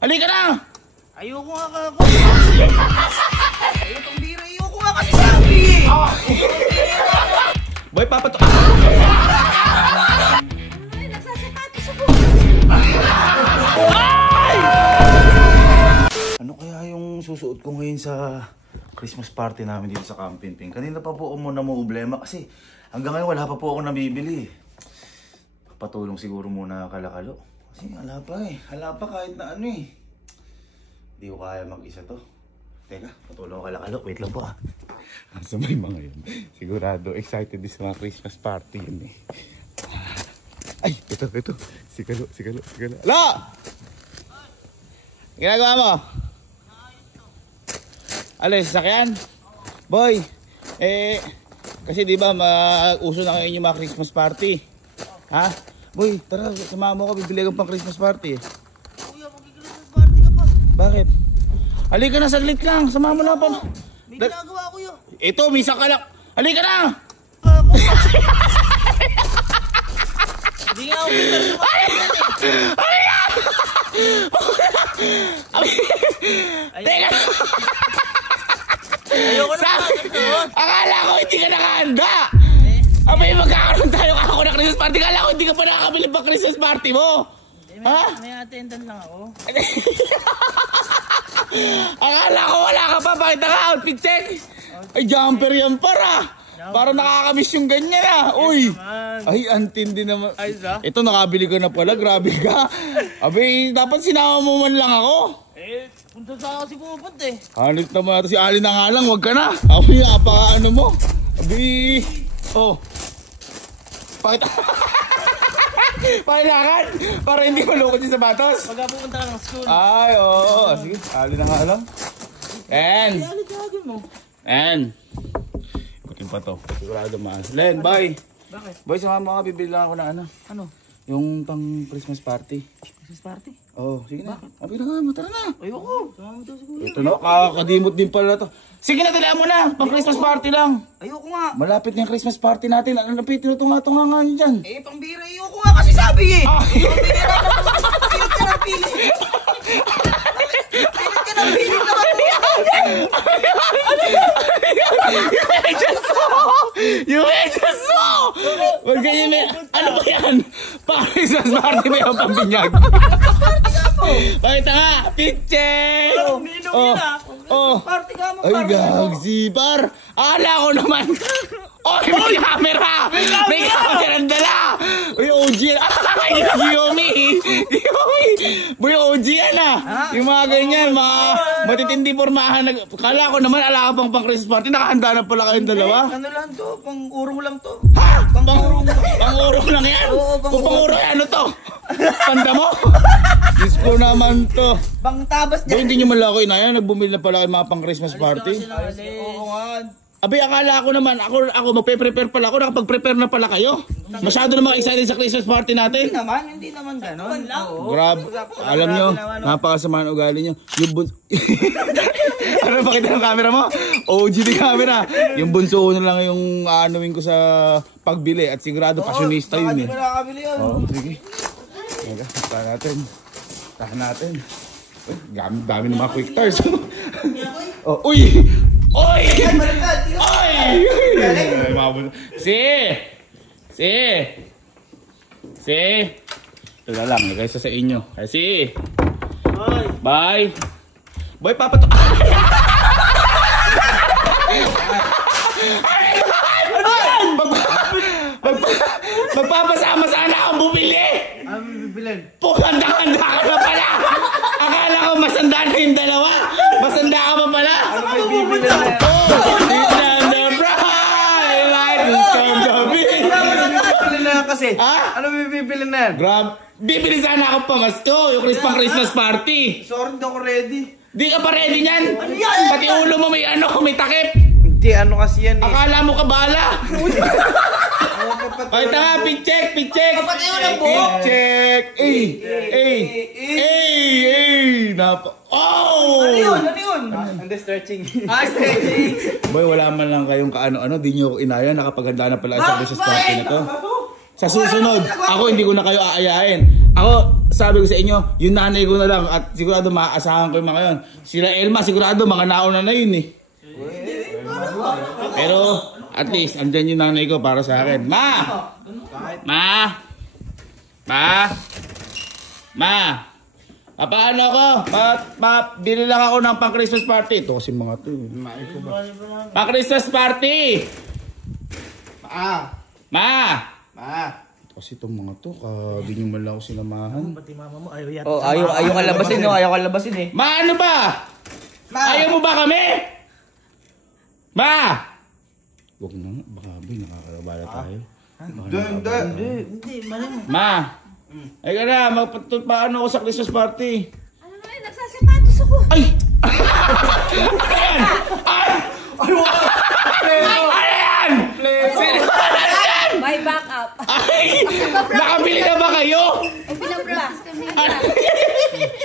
Halika na! Ayoko nga ako. Ayoko ang bira. Ayoko nga kasi sabi eh. Boy, papato... Ay, nagsasapatos ako. Ano kaya yung susuot ko ngayon sa Christmas party namin dito sa Camp Pinping? Kanina pa po muna mo problema kasi hanggang ngayon wala pa po ako nabibili. Patulong siguro muna kalakalo. Kasi hala pa eh. Hala pa kahit na ano eh. Hindi ko kaya mag-isa to. Teka, patulong kalakalo. Wait lang po ah. Sa may mga yun. Sigurado excited din sa mga Christmas party yun eh. Ay, ito. Sikalo. Hala! Ginagawa mo? Alis, sasakyan? Boy, kasi di ba uso na ngayon yung mga Christmas party. Ha? Boy, tara, samahan mo ko, bibili kang pang Christmas party. Kuya, mag-Christmas party ka pa. Bakit? Halika na, saglit lang, samahan mo na pa. May ginagawa kuya. Ito, misa ka lang. Halika na! Ako. Hindi nga ako bitter sa Teka! Ayoko na Akala ko hindi ka nakahanda! Abay, magkakaroon tayo ako na Christmas party. Akala ko hindi ka pa nakakabili pa Christmas party mo! Ha? May attendant lang ako. Akala ko wala ka pa. Bakit naka-outfit check? Ay, jumper yan para! Para nakakamiss yung ganyan ah! Uy! Ay, antindi naman. Ito, nakabili ko na pala. Grabe ka. Abay, dapat sinama mo man lang ako. Punta sa kasi pupunta eh. Hanit naman natin si Ali na nga lang, wag ka na. Abi, apaka ano mo. Abi, oh. Pakita. Pakilakad, para hindi malukot yung sapatos. Pagka pupunta ka ng school. Ay, oo. Sige, Ali na nga lang. And, ikutin pa to. Sigurado maas. Len, bye. Bakit? Boy, sama mo ka, bibili lang ako na ano. Ano? Yung pang Christmas party. Christmas party? Oh, sige na. Abi na nga mo, tara na. Ayoko. Sama mo daw sa kuya. Ito na, kakadimot din pala to. Sige na, tala mo na. Pang Christmas party lang. Ayoko nga. Malapit na yung Christmas party natin. Ano na tinutunga-tunga nga nyo dyan? Pambira. Ayoko nga kasi sabi eh. Pambira na. Pilit ka ng pilit. Pilit ka ng pilit naman. You made us so! Wag ganyan na. Ano ba yan? Pang Christmas party ba yung pambinyag? Pakita nga! Pitching! Party ka mo. Ay, gagsipar! Akala ko naman! Oy, may camera! May camera ang dala! Uy, OG yan! Ay, Yomi! Boy, OG yan ah! Yung mga ganyan, mga matitindi pormahan. Kala ko naman, ala ka pang Christmas party. Nakahanda na pala kayong dalawa. Ano lang to? Pang-urong lang to. Ha? Pang-urong lang. Pang-urong lang yan? Oo, Kung pang-urong, ano to? Panda mo? Diyos ko naman to. Pang-tabas Boy, hindi nyo malaki na yan. Nagbumili na pala kayo mga pang Christmas party. Oo nga. Abay, akala ko naman, ako magpe-prepare pala ako, nakapag-prepare na pala kayo. Masyado na excited sa Christmas party natin. Hindi naman gano'n. Grabe, alam nyo, napakasama ng ugali nyo. Yung bunso... Ano pakita ng camera mo? OG di camera. Yung bunso na lang yung aanuin ko sa pagbili at sigurado pasyonista yun eh. Oo, sige. Tahan natin. Dami ng mga quick tires. Uy! Oy! Oy! Si! Ito na lang, kaysa sa inyo. Kasi! Bye! Boy, papato! Magpapasama sana akong bumili! Ano bibilin? Handa ka na pala! Akala ko masanda na yung dalawa! Masanda ka pa pala! Ano may bibilin na? Kasi, ano may bibilin na yan? Grab, bibili sana ako pamasko, yung Christmas party. Sorry, hindi ako ready. Di ka pa ready niyan? Ano yan? Pati ulo mo may takip. Hindi, ano kasi yan eh. Akala mo kabala. Ay, tanga, pitcheck. Kapatay mo ng buhok. Pitcheck. Oh! Ano yun? Hindi, stretching. Stretching. Boy, wala man lang kayong kaano-ano, di nyo inaya, nakapaghanda na pala sa Christmas party na to. Sa susunod, ako hindi ko na kayo aayain. Ako, sabi ko sa inyo, yung nanay ko na lang at sigurado maaasahan ko yung mga yun. Sila Elma, sigurado mga nauna na yun eh. Pero, at least, andyan yung nanay ko para sa akin. Ma! Paano ako? Bili lang ako ng pang Christmas party. Ito kasi mga to. Pang Christmas party! Kasi itong mga to, di nyo man lang ako sinamahan. Pati mama mo, ayaw yata. Oh, ayaw ka labasin, no? Ayaw ka labasin eh. Ma, ano ba? Ayaw mo ba kami? Ma! Huwag na nga, baka ba nakakabala tayo. Hindi, mali mo. Ma! Ay ka na, paano ako sa Christmas party? Ano na yun? Nagsasapatos ako. Ay! Ayan! Ay! Ayan! May backup. Ay! Nakabili na ba kayo? Ay, pinapractice kami.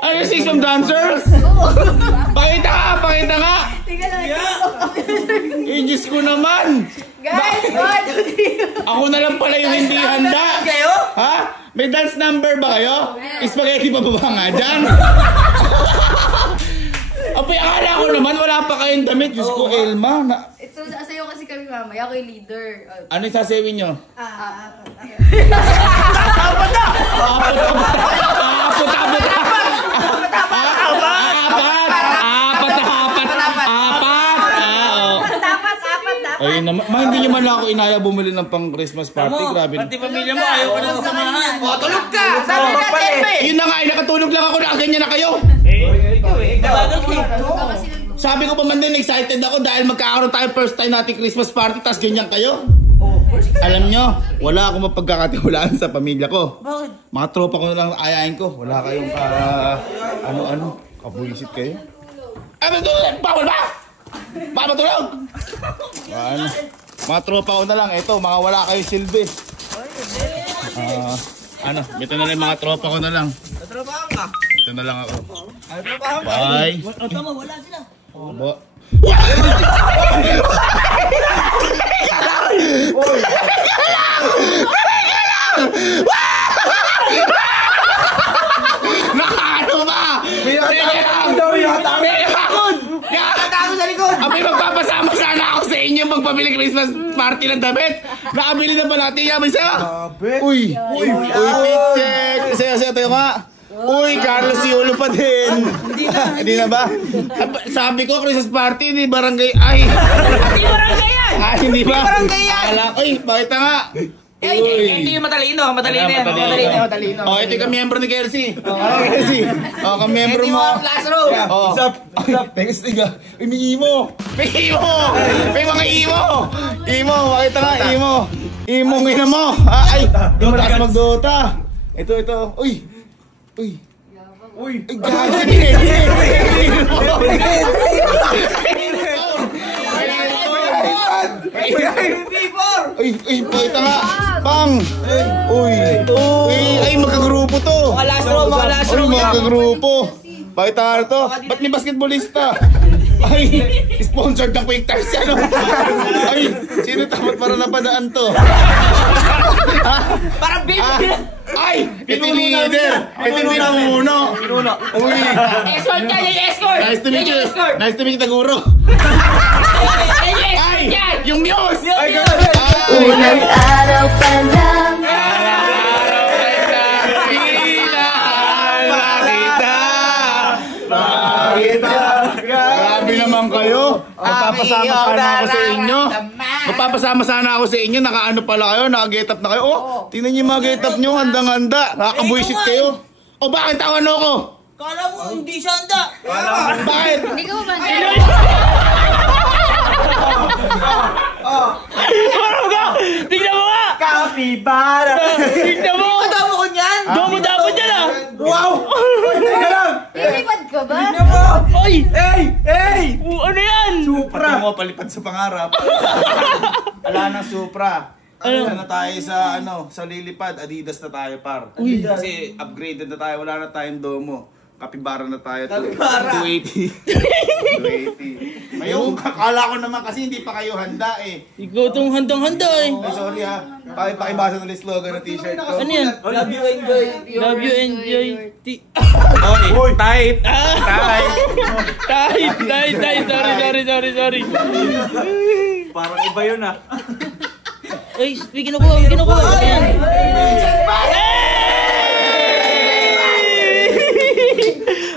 Ano yung system dancers? Pakita nga! Tingnan lang. Diyos ko naman! Guys, 1, 2, 3. Ako na lang pala yung hindi handa. Kayo? Ha? May dance number ba kayo? Spaghetti pa ba nga dyan? Apay, akala ko naman wala pa kayong damit. Diyos ko, Elma. Ito, sa'yo kasi kami mamaya. Ako yung leader. Ano yung sasawin nyo? Ayun naman. Hindi nyo man lang ako inaya bumili ng pang Christmas party. Grabe. Pati pamilya mo, ayaw ka na samahan. O, tulog ka! Sabi na, Chepe! Yun na nga, nakatulog lang ako. Nakaganyan na kayo. Ikaw eh, kabagal ko. Sabi ko pa man din, excited ako dahil magkakaroon tayo first time natin Christmas party, tas ganyan kayo. Alam nyo, wala akong mapagkakatiwalaan sa pamilya ko. Bakit? Mga tropa ko na lang ayayin ko. Wala kayong ano-ano. Kabulisit kayo. Bawal ba? Bawal matulog! Ano? Mga tropa ko na lang. Ito, mga wala kayong silbi. Ito na lang mga tropa ko na lang. Tatrabahan ka. Ito na lang ako. Tatrabahan ka. Bye! Tama, wala sila. Nakano ba? Tatago sa likod! Abay, magpapasama sana ako sa inyo magpabili Christmas party ng damit. Nakabili na ba natin yan? May saya? Uy! Check! Saya tayo nga. Uy, Carlos Yolo pa din. Hindi na ba? Sabi ko, Christmas party, di barangay. Ay! Hindi barangay yan! Ay, hindi ba? Hindi barangay yan! Uy, bakit nga? Ito yung matalino. Matalino yan. Matalino. Oh, ito yung miyembro ni Kelsey. Kelsey. Oh, ka-miyembro mo. Last row! Oh. Thanks, tiga. Uy, may imo. May imo. May mga imo. Imo, bakit nga, imo. Imo, ngina mo. Ay, yung mataas magdota. Ito. Uy. Ay, guys. Uy, pakita nga. Pang. Uy, ay, magkagrupo to. Mga last row, mga last row. Ay, magkagrupo. Pakita nga to. Ba't may basketballista? Ay, sponsored ng Quick Tires yan. Ay, sino dapat para napadaan to? Parang baby. Ay, ito yung leader. Ito yung pinuno. Uy. Escort ka, yung escort. Nice to meet you. Nice to meet you, Taguro. Ay, yung Muse. Unang araw pa lang. Grabe naman kayo. Magpapasama sana ako sa inyo. Magpapasama sana ako sa inyo. Nakaano pala kayo, naka-get up na kayo. Oh, tingnan niyo yung mga get up nyo. Handang-handa. Nakakabuisit kayo. O bakit ako ano ko? Kala mo, hindi siya handa. Bakit? Hindi ka ba? Parang ka! Tignan mo nga! Kapibara! Tignan mo! Madamo ko niyan! Domo dapat dyan ah! Wow! Teka lang! Lilipad ka ba? Oy! Hey! Ano yan? Supra. Pati mo palipad sa pangarap. Wala nang Supra. Ano na tayo sa lilipad, Adidas na tayo par. Kasi upgraded na tayo, wala na tayong Domo. Kapibara na tayo. Kapibara. 280. Ngayon, kakala ko naman kasi hindi pa kayo handa eh. Ikaw tong handang-handa eh. Ay, sorry ha. Pakibasa ng slogan ng t-shirt ko. Ano yan? Love you, enjoy. Love you, enjoy. Oy, Type! Sorry. Parang iba yun ah. Ay, kinukuha. Ano yan?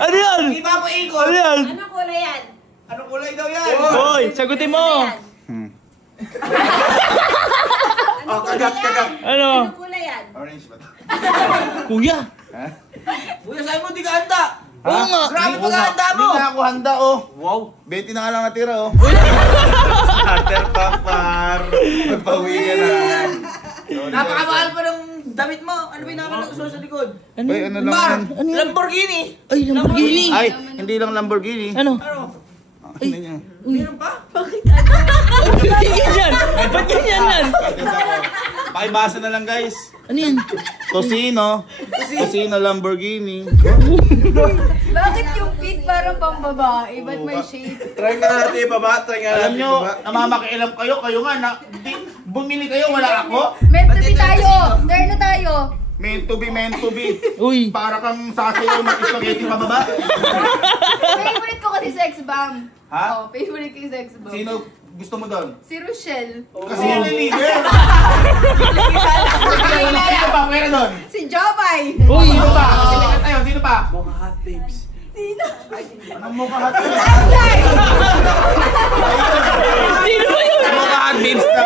Ano yan? Iba mo ikot. Ano yan? Anong kulay yan? Anong kulay daw yan? Hoy, sagutin mo. Oh, kagat. Ano? Anong kulay yan? Orange ba? Kuya. Kuya, sa'yo mo di ka handa. Oo nga. Grabe pag-handa mo. Hindi na ako handa oh. Wow. 20 na nga lang natira oh. Starter pakpar. Magpawi ka na. Napakamahal pa ng damit mo. Ano ba yung naman ng sa likod? Ano? Ay, ano lang Bar! yan? Ano yan? Lamborghini! Ay, Lamborghini. Ay, hindi lang Lamborghini. Ano? Ano? Ano yan? Meron pa? Ba't ganyan? Ba't ganyan yan? Pakibasa na lang guys. Ano yan? Tosino Lamborghini. Bakit yung feet parang pambabae? Ba't may shape? Try nga natin ibaba. Alam nyo, namamakialam kayo nga na bumili kayo, wala ako. Meant to be tayo! Terno tayo! Meant to be. Uy. Para kang sasayaw ng spaghetti pababa. Favorite ko kasi sex bomb. Ha? Oh, favorite ko yung sex bomb. Sino gusto mo doon? Si Rochelle. Kasi yan ang leader. Sino pa? Pwera doon? Si Jopay. Uy. Sino pa? Sino tayo? Sino pa? Mukha hot babes. Anong mukha hati? Sino ba yun? Mukha hot babes na.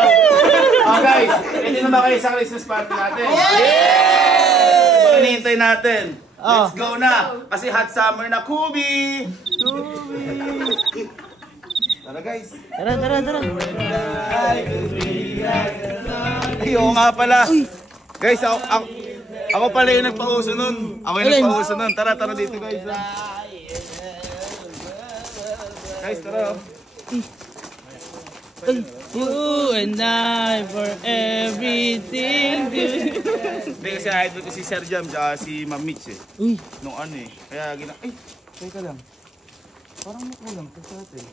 Oh guys, ready na ba kayo sa Christmas party natin? Yay! Hinihintay natin. Let's go na. Kasi hot summer na, Kubi! Tara guys. Tara. Ay, oo nga pala. Guys, ako pala yung nagpauso nun. Ako yung nagpauso nun. Tara dito guys. Guys, tara. You and I for everything. Hindi kasi idol ko si Sir Jam tsaka si Ma'am Mitch eh. Uy. Nung ano eh. Kaya ay, teka lang. Parang makulang ito sa atin.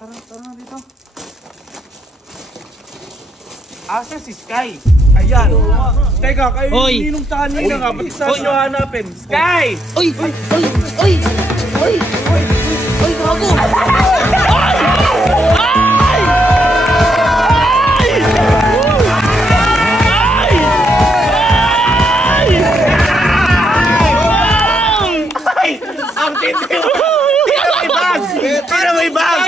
Tara dito. Asa si Sky? Ayan. Teka, kayo Hoy. yung ninong kanina nga. Ba't saan nyo hanapin? Sky! Uy, gago. Ang tindi mo! Tira may bag!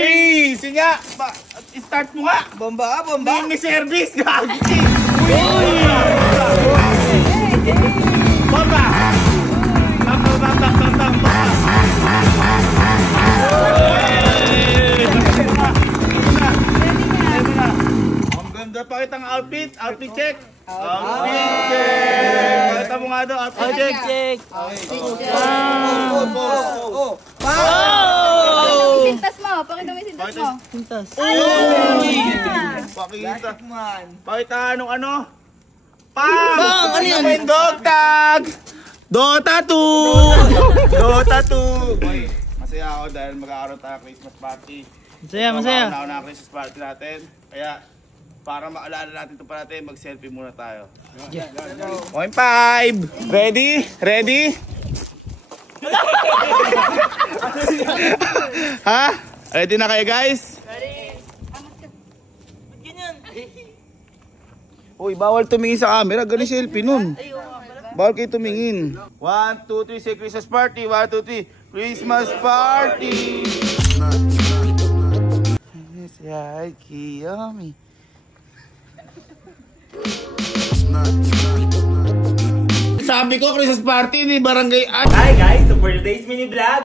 Eh, sige nga! Start mo nga! Bomba. May service! Gagi! Bomba! Ang ganda! Pakita ang outfit! Outfit check! Outfit check! Pakita mo nga doon! Outfit check! Pakita mo yung sintas mo. Sintas. Pakita anong ano? Pang! Ano yan? May dog tag! Dota 2! Dota 2! Boy, masaya ako dahil magkakaroon tayo Christmas party. Masaya. Mauna ang Christmas party natin. Kaya, para maalala natin ito pa natin, mag-selfie muna tayo. 1.5! Ready? Ha? Ready na kayo guys? Uy, bawal tumingin sa camera. Galing selfie nun. Bawal kayo tumingin. 1, 2, 3, say Christmas party. 1, 2, 3, Christmas party! Yes, yeah, yummy. Sabi ko, Christmas party, di barangay. Hi guys, so for today's mini vlog,